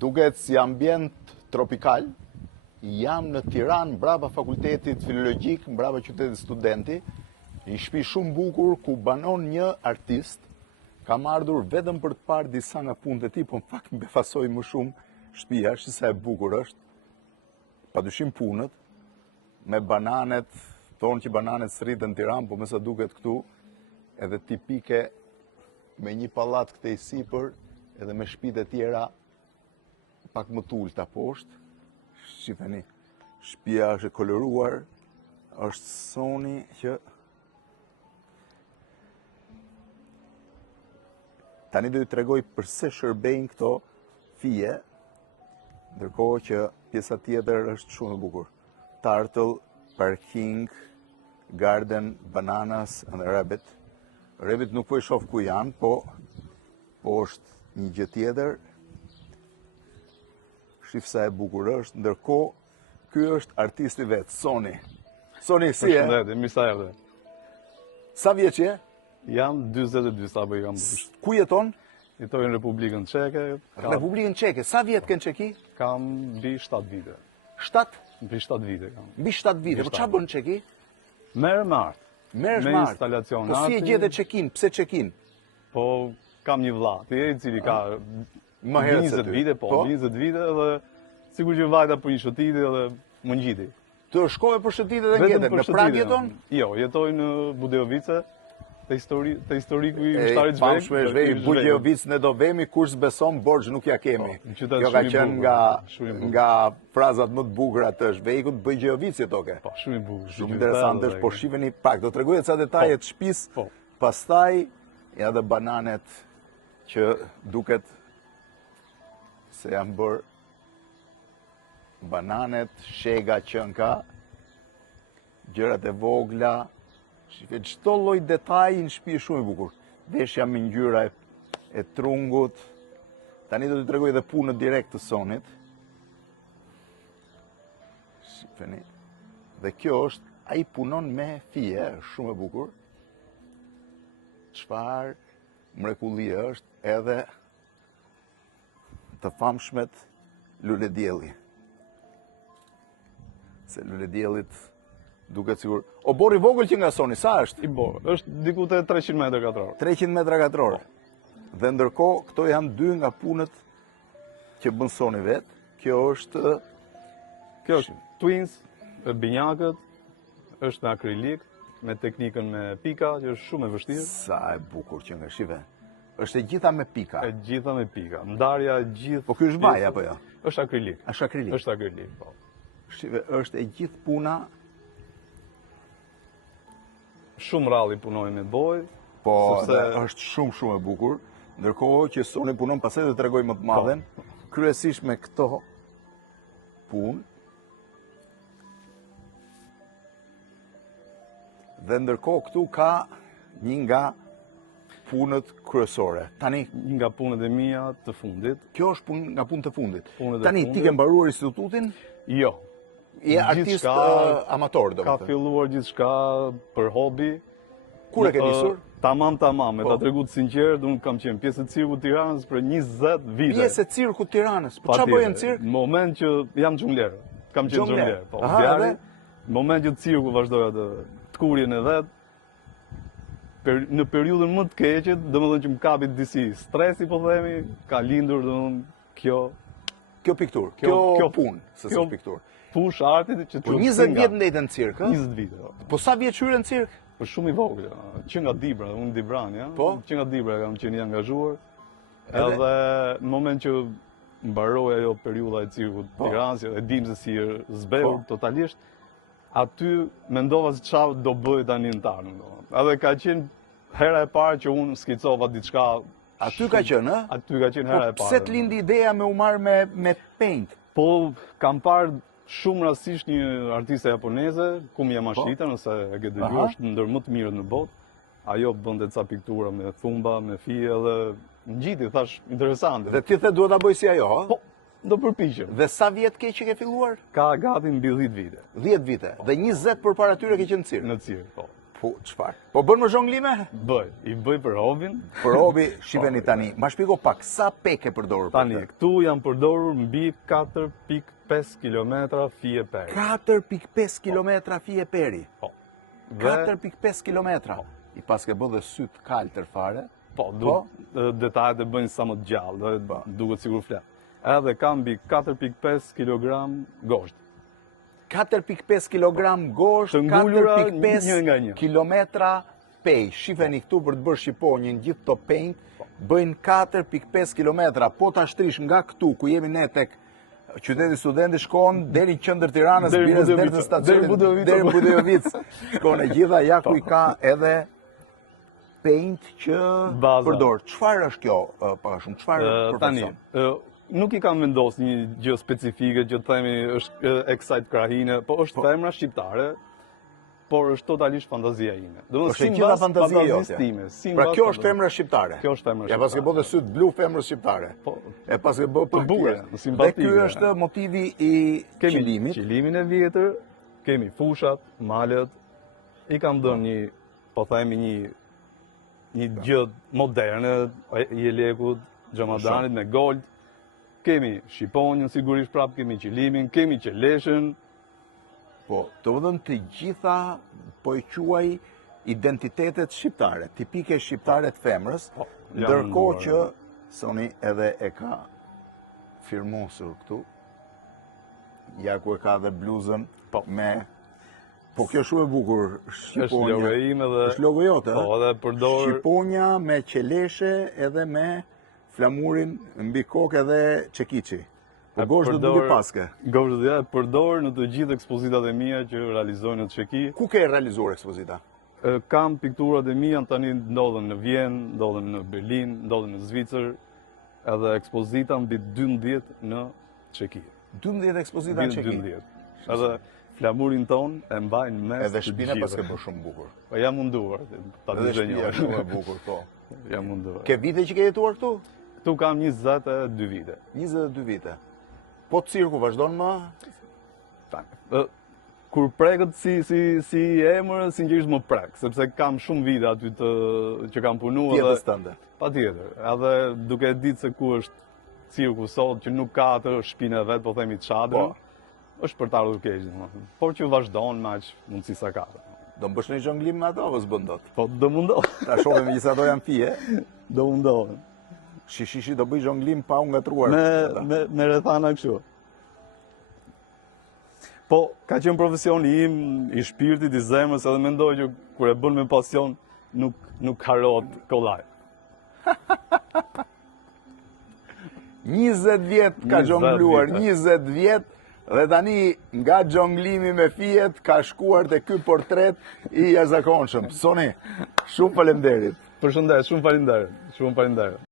Duket si ambient tropikal, jam në Tiranë, mbrapa fakultetit filologjik, mbrapa qytetit studenti, një shtëpi shumë bukur ku banon një artist. Kam ardhur vetëm për të parë disa nga punët e tij, po në fakt më befasoi më shumë shtëpia, sa e bukur është. Padyshim punët, me bananet, thonë që bananet s'rriten në Tiranë, po me sa duket këtu, edhe tipike me një pallat këtej sipër, edhe me shtëpitë e tjera pak më të ulta poshtë. Shifeni, shtëpia është e koloruar, është soni që tani do t'ju tregoj përse shërbejnë këto fije, ndërkohë që pjesa tjetër është shumë e bukur. Turtle, parking, garden, bananas and rabbit. Rabbit nuk po e shoh ku janë, po është një gjë tjetër. Shif sa e bukur është, ndërkohë ky është artisti vet, Soni. Soni, si e? Përshëndetje, mirë se erdhe. Sa vjeç je? Jam 42 sapo jam. Ku jeton? Jetoj në Republikën Çeke. Republikën Çeke. Sa vjet ke në Çeki? Kam mbi 7 vite. 7? Mbi 7 vite kam. Mbi 7 vite. Po çfarë bën në Çeki? Merr me art. Merresh me me art. instalacion Po si e arti. gjetë Çekin? Pse Çekin? Po kam një vlla, i cili ka Më herët se 20 ty. vite, po 20 vite dhe sikur që vajta për një shëtitje dhe më ngjiti. Të shkove për shëtitje dhe ngjetet, në Prag jeton? Jo, jetoj në Budejovice, te historiku i ushtarit zhvek. Pamshme zhvek, Budejovic ne do vemi, kush s'beson, borxh nuk ja kemi. Kjo ka qenë nga frazat më të bukura të zhvekut, Budejovic jetoke. Po, shumë i bukur. Shumë interesante është, po shifeni pak, do t'rregoj ca detaje të shtëpisë. Pastaj ja dhe bananet që duket se janë bërë bananet, shega qënka, gjërat e vogla, çdo lloj detaji në shtëpi shumë i bukur. Veshja me ngjyra e trungut. Tani do t'ju tregoj edhe punën direkt të Sonit. Shifeni. Dhe kjo është, ai punon me fije, është shumë e bukur. Çfarë mrekulli është edhe të famshmet luledielli. Se lulediellit duket sigur. O borë i vogël që nga Soni, sa është? I borë, është diku te 300 metra katror. 300 metra katror. Dhe ndërkohë, këto janë dy nga punët që bën Soni vet. Kjo është Twins, binjakët, është me akrilik, me teknikën me pika, që është shumë e vështirë. Sa e bukur që nga shive. Është e gjitha me pika. E gjitha me pika. Ndarja e gjithë. Po ky është vaj apo jo? Është akrilik. Është akrilik. Është akrilik, po. Shive, është e gjithë puna. Shumë rralli punoj me boj. Po, është shumë e bukur. Ndërkohë që Soni punon, pastaj do t'tregoj më të madhen, kryesisht me këto punë. Dhe ndërkohë këtu ka një nga punët kryesore. Tani nga punët e mia të fundit. Kjo është nga punët e fundit. Tani ti ke mbaruar institutin? Jo. Je artist amator, do të thënë. Ka filluar gjithçka për hobi. Kur e ke nisur? Tamam, me ta tregu të sinqert, unë kam qenë pjesë e cirkut të Tiranës për 20 vite. Pjesë e cirkut të Tiranës. Po çfarë bëje në cirk? Në moment që jam xhungler. Kam qenë xhungler. Po, zjarri. Në moment që cirku vazhdoi atë kurjen e vet, në periudhën më të keqe, domethënë që më kapi disi stresi, po themi, ka lindur domethënë kjo pikturë, kjo punë, se s'është pikturë. Fush artit që po 20 vjet ndete në cirk, 20 vite. Po sa vjet hyre në cirk? Po shumë i vogël, që nga Dibra, unë Dibran, ja. Po? Që nga Dibra kam qenë i angazhuar. Edhe në moment që mbaroi ajo periudha e cirkut të Tiranës, e dim se si zbeu totalisht, aty mendova se çfarë do bëj tani në Tarn. Edhe ka qenë hera e parë që unë skicova diçka. Aty ka qenë, ë? Aty ka qenë hera e parë. Po pse të lindi ideja me u marr me paint? Po kam parë shumë rastisht një artiste japoneze, Yamashita, nëse e ke dëgjuar, është ndër më të mirët në botë. Ajo bënte ca piktura me thumba, me fije dhe ngjiti, thash, interesante. Dhe ti the duhet ta bëj si ajo, ha? Po, do përpiqem. Dhe sa vjet ke që ke filluar? Ka gati mbi 10 vite. 10 vite. Dhe 20 përpara tyre ke qenë në cirk. Në cirk, po. Po, çfarë? Po bën më zhonglime? I bëj për hobin. Për hobi, shifeni tani, ma shpjego pak, sa pek e përdorur për Tani, këtë? këtu janë përdorur mbi 4.5 km fije peri. 4.5 km fije peri. Po. 4.5 km. I pas ke bë dhe syt kaltër fare. Po, detajet e bëjnë sa më të gjallë, duket sigur flet. Edhe kam mbi 4.5 kg gosht. 4.5 kg gosht, Të ngullura, një nga 4.5 një. kilometra pej. Shifeni këtu për të bërë shqiponjën gjithë të penjt, bëjnë 4.5 km. Po ta shtrish nga këtu, ku jemi ne tek qyteti studenti, shkon deri në qendër Tiranës, bires deri në stacionin, deri në Budejovic. Shkon e gjitha, ja ku i ka edhe penjt që përdor. Çfarë është kjo, pak shumë, çfarë Tani, nuk i kam vendos një gjë specifike që të themi është e kësaj krahine, po është femra shqiptare, por është totalisht fantazia ime. Është gjitha fantazia jote. Pra kjo është femra shqiptare. Kjo është femra shqiptare. Ja pas ke bë dhe syt blu femrës shqiptare. Po. E pas ke bë të bukur, simpatike. Dhe ky është motivi i qilimit. Kemi qilimin e vjetër, kemi fushat, malet, i kam dhënë një, po themi një gjë moderne, i lekut, xhamadanit me gold. Kemi shqiponjën sigurisht prap, kemi qilimin, kemi qeleshën. Po, të vëdhën të gjitha, po i quaj identitetet shqiptare, tipike shqiptare të femrës, ndërkohë që Soni edhe e ka firmosur këtu, ja ku e ka dhe bluzën me... Po kjo shumë e bukur, shqiponja. Është logo ime dhe... Është logo jote, po, edhe përdor... Shqiponja me qeleshe edhe me flamurin mbi kokë edhe çekiçi. Po gosht dhe duke paske. Gosht dhe përdor në të gjithë ekspozitat e mia që realizojnë në Çeki. Ku ke realizuar ekspozita? Kam pikturat e mia, tani ndodhen në Vjenë, ndodhen në Berlin, ndodhen në Zvicër, edhe ekspozita mbi 12 në Çeki. 12 ekspozita në Çeki? 12. Edhe flamurin ton e mbajnë mes të gjithë. Edhe shpina pas ke bërë shumë bukur. Po jam munduar, ta dizenjoj. Edhe shpina shumë e bukur, po. Jam munduar. Ke vite që ke jetuar këtu? Këtu kam 22 vite. 22 vite. Po të cirku vazhdon më? Kur prekët si emër, sinqerisht më prek, sepse kam shumë vite aty që kam punuar. Tjetës tënde? Pa tjetër. Edhe duke ditë se ku është cirku sot, që nuk ka atë shpinë vetë, po themi çadrën, është për të ardhur keq, por që vazhdon me aq mundësi sa ka. Do më bësh një zhonglim me ato, apo s'bën dot? Po do mundoh. Ta shohim me gjithë ato janë fije. Do mundohem. Shishi do bëj zhonglim pa u ngatruar. Me rrethana kështu. Po, ka qenë profesioni im, i shpirtit, i zemrës, edhe mendoj që kur e bën me pasion, nuk harrohet kollaj. 20 vjet ka zhongluar, 20 vjet, dhe tani nga zhonglimi me fijet ka shkuar te ky portret i jashtëzakonshëm. Soni, shumë faleminderit. Përshëndet, shumë faleminderit. Shumë faleminderit.